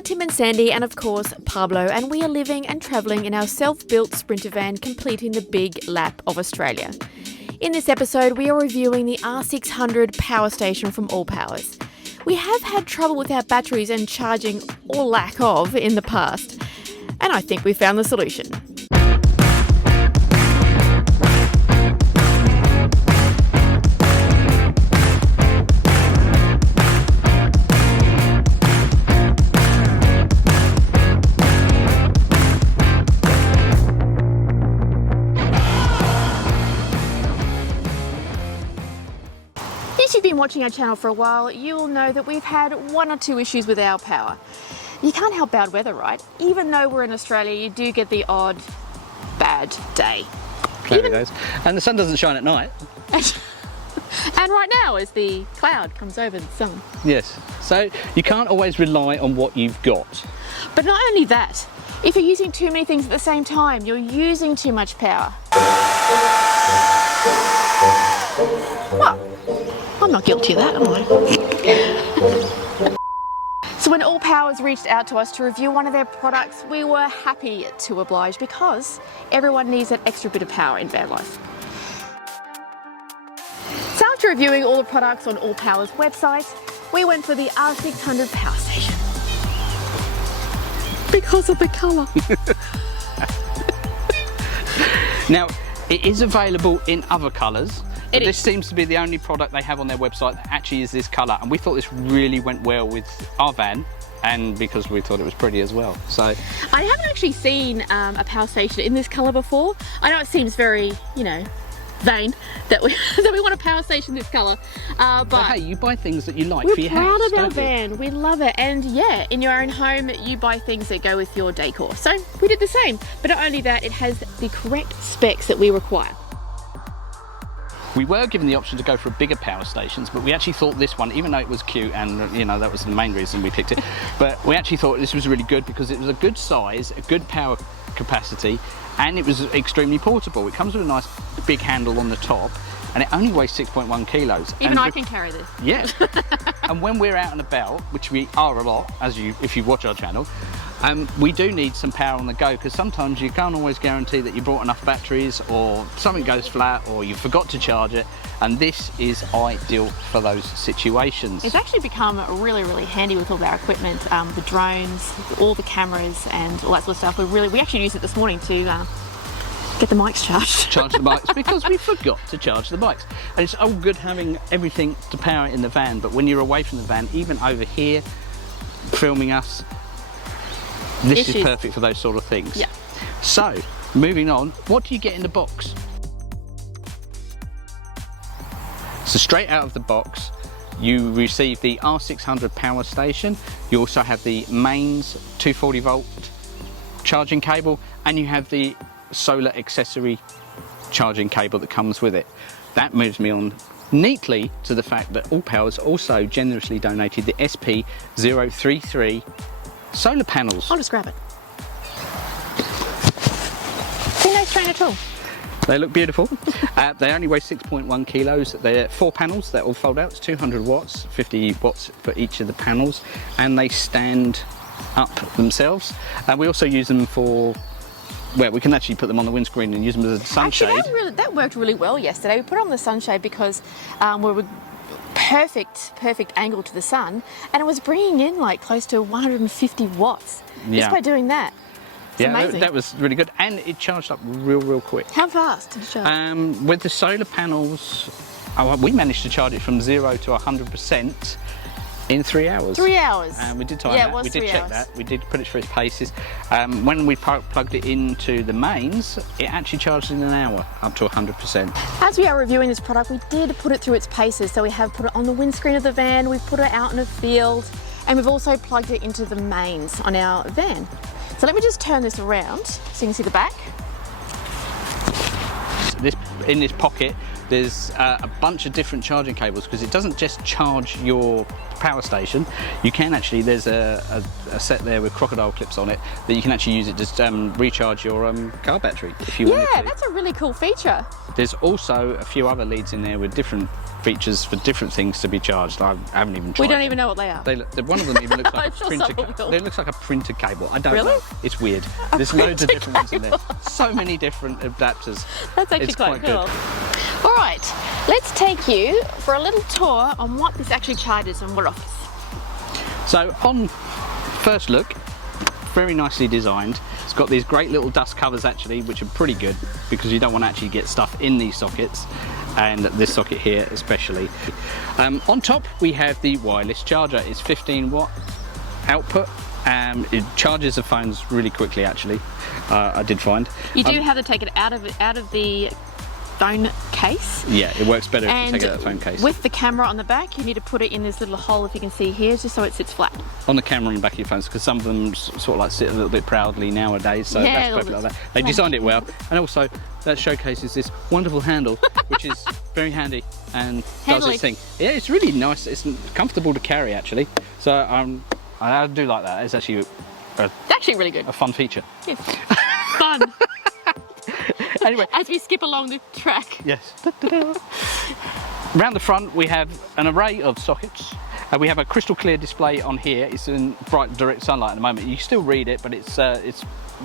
are Tim and Sandy and of course Pablo, and we are living and travelling in our self-built Sprinter van, completing the big lap of Australia. In this episode we are reviewing the R600 power station from ALLPOWERS. We have had trouble with our batteries and charging, or lack of, in the past, and I think we found the solution. If you've been watching our channel for a while, you'll know that we've had one or two issues with our power. You can't help bad weather, right? Even though we're in Australia, you do get the odd bad day. Cloudy days. And the sun doesn't shine at night. And right now, as the cloud comes over the sun. Yes, so you can't always rely on what you've got. But not only that, if you're using too many things at the same time, you're using too much power. Well, I'm not guilty of that, am I? So when ALLPOWERS reached out to us to review one of their products, we were happy to oblige because everyone needs that extra bit of power in van life. So after reviewing all the products on ALLPOWERS website, we went for the R600 power station. Because of the colour. Now, it is available in other colours. This is. seems to be the only product they have on their website that actually is this colour, and we thought this really went well with our van, and because we thought it was pretty as well. So I haven't actually seen a power station in this colour before. I know it seems very, you know, vain that we want a power station this colour, but hey, you buy things that you like we're for your proud house, of our don't you? van. We love it, and yeah, in your own home you buy things that go with your decor. So we did the same, but not only that, it has the correct specs that we require. We were given the option to go for bigger power stations, but we actually thought this one, even though it was cute and you know that was the main reason we picked it, but we actually thought this was really good because it was a good size, a good power capacity, and it was extremely portable. It comes with a nice big handle on the top, and it only weighs 6.1 kilos. Even I can carry this. Yes. And when we're out and about, which we are a lot, if you watch our channel, we do need some power on the go, because sometimes you can't always guarantee that you brought enough batteries, or something goes flat, or you forgot to charge it, and this is ideal for those situations. It's actually become really, really handy with all of our equipment, the drones, all the cameras, and all that sort of stuff. We actually used it this morning to get the mics charged. Charge the bikes, because we forgot to charge the bikes. And it's all good having everything to power in the van, but when you're away from the van, even over here filming us, this is perfect for those sort of things. Yeah. So, moving on, what do you get in the box? So straight out of the box, you receive the R600 power station. You also have the mains 240 volt charging cable, and you have the solar accessory charging cable that comes with it. That moves me on neatly to the fact that ALLPOWERS also generously donated the SP033 solar panels. I'll just grab it. See, no strain at all. They look beautiful. They only weigh 6.1 kilos. They're 4 panels that all fold out. It's 200 watts, 50 watts for each of the panels, and they stand up themselves. We also use them for, well, we can actually put them on the windscreen and use them as a sunshade. Actually, that worked really well yesterday. We put it on the sunshade because we were perfect angle to the sun, and it was bringing in like close to 150 watts just by doing that. It's amazing. That was really good, and it charged up real quick. How fast did it charge? With the solar panels, we managed to charge it from 0 to 100% in 3 hours. 3 hours. We did time that. We did check that. We did put it through its paces. When we plugged it into the mains, it actually charged in an hour up to 100%. As we are reviewing this product, we did put it through its paces. So we have put it on the windscreen of the van, we've put it out in a field, and we've also plugged it into the mains on our van. So let me just turn this around so you can see the back. In this pocket, there's a bunch of different charging cables, because it doesn't just charge your power station. You can actually, there's a set there with crocodile clips on it that you can actually use it to recharge your car battery if you wanted to. Yeah, that's a really cool feature. There's also a few other leads in there with different features for different things to be charged. I haven't even tried. We don't even know what they are. One of them even looks like a printer. It looks like a printer cable. I don't know. It's weird. There's loads of different ones in there. So many different adapters. That's actually quite cool. Good. All right, let's take you for a little tour on what this actually charges and what it offers. So on first look, very nicely designed. It's got these great little dust covers actually, which are pretty good because you don't want to actually get stuff in these sockets, and this socket here especially. On top we have the wireless charger. It's 15 watt output. It charges the phones really quickly actually, I did find. You do have to take it out of the phone case. Yeah, it works better if you take it out of the phone case. With the camera on the back, you need to put it in this little hole, if you can see here, just so it sits flat. On the camera on the back of your phones, because some of them sort of like sit a little bit proudly nowadays, so that's perfect like that. They designed it well, and also that showcases this wonderful handle, which is very handy and does its thing. Yeah, it's really nice. It's comfortable to carry actually. So I do like that. It's actually really good. A fun feature. Yes. Fun. Anyway, as we skip along the track. Yes. Around the front we have an array of sockets. We have a crystal clear display on here. It's in bright direct sunlight at the moment. You can still read it, but it's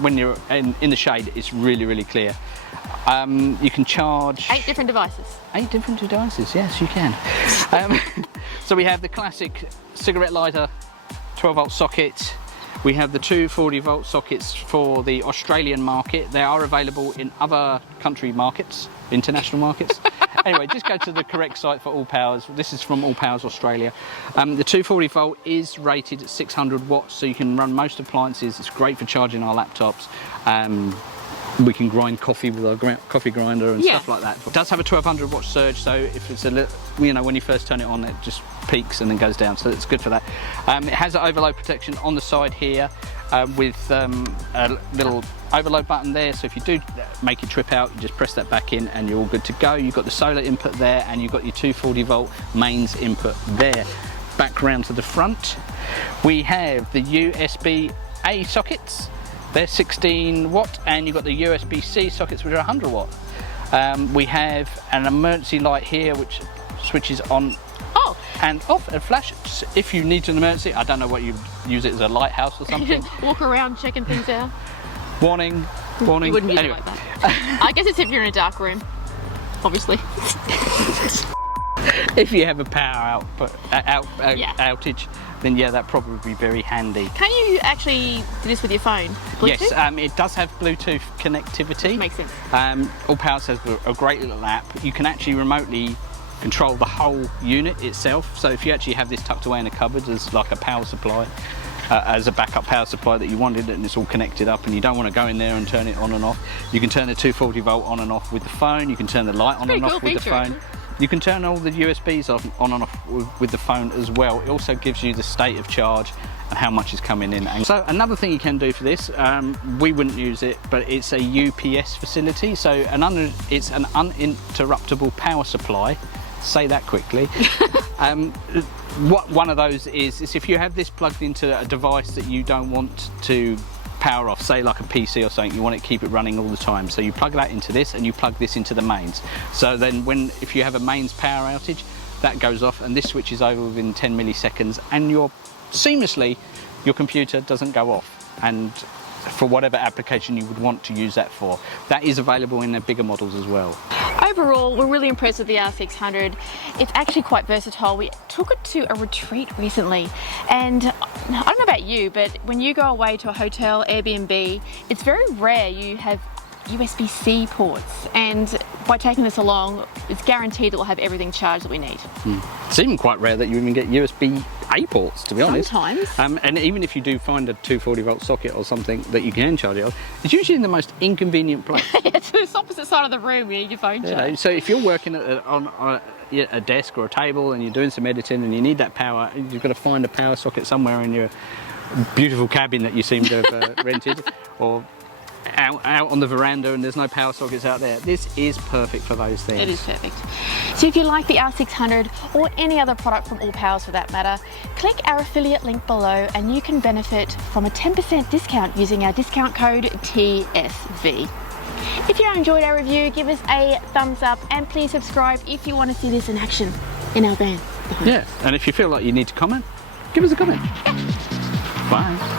when you're in the shade, it's really, really clear. You can charge 8 different devices. 8 different devices, yes you can. So we have the classic cigarette lighter 12 volt socket. We have the 240 volt sockets for the Australian market. They are available in other country markets, international markets. Anyway, just go to the correct site for ALLPOWERS. This is from ALLPOWERS Australia. The 240 volt is rated at 600 watts, so you can run most appliances. It's great for charging our laptops. We can grind coffee with our coffee grinder and stuff like that. It does have a 1200 watt surge, so if it's a little, when you first turn it on, it just peaks and then goes down, so it's good for that. It has an overload protection on the side here with a little overload button there, so if you do make your trip out, you just press that back in and you're all good to go. You've got the solar input there, and you've got your 240 volt mains input there. Back round to the front, we have the USB-A sockets. They're 16 watt, and you've got the USB-C sockets, which are 100 watt. We have an emergency light here, which switches on and off and flash if you need an emergency. I don't know what you use it as, a lighthouse or something. Walk around checking things out. Warning. You wouldn't use it like that. I guess it's if you're in a dark room, obviously. If you have a power outage, then yeah, that'd probably be very handy. Can you actually do this with your phone? Bluetooth? Yes, it does have Bluetooth connectivity. That makes sense. ALLPOWERS has a great little app. You can actually remotely control the whole unit itself. So if you actually have this tucked away in a cupboard as like a power supply, as a backup power supply that you wanted, and it's all connected up, and you don't want to go in there and turn it on and off, you can turn the 240 volt on and off with the phone. You can turn the light on and off with the phone. You can turn all the USBs on and off with the phone as well. It also gives you the state of charge and how much is coming in. And so another thing you can do for this, we wouldn't use it, but it's a UPS facility. So it's an uninterruptible power supply. Say that quickly. What one of those is if you have this plugged into a device that you don't want to power off, say like a PC or something, you want to keep it running all the time, so you plug that into this and you plug this into the mains, so then if you have a mains power outage, that goes off and this switches over within 10 milliseconds, and your computer doesn't go off, and for whatever application you would want to use that for. That is available in the bigger models as well. Overall, we're really impressed with the R600. It's actually quite versatile. We took it to a retreat recently, and I don't know about you, but when you go away to a hotel, Airbnb, it's very rare you have USB-C ports, and by taking this along, it's guaranteed it will have everything charged that we need. It's even quite rare that you even get USB-A ports, to be honest. Sometimes. And even if you do find a 240 volt socket or something that you can charge it on, it's usually in the most inconvenient place. It's the opposite side of the room, you need your phone charged. So if you're working on a desk or a table and you're doing some editing and you need that power, you've got to find a power socket somewhere in your beautiful cabin that you seem to have rented, or out on the veranda and there's no power sockets out there. This is perfect for those things. It is perfect. So if you like the R600 or any other product from ALLPOWERS for that matter, click our affiliate link below and you can benefit from a 10% discount using our discount code TSV. If you enjoyed our review, give us a thumbs up and please subscribe if you want to see this in action in our van. Yeah, and if you feel like you need to comment, give us a comment. Bye.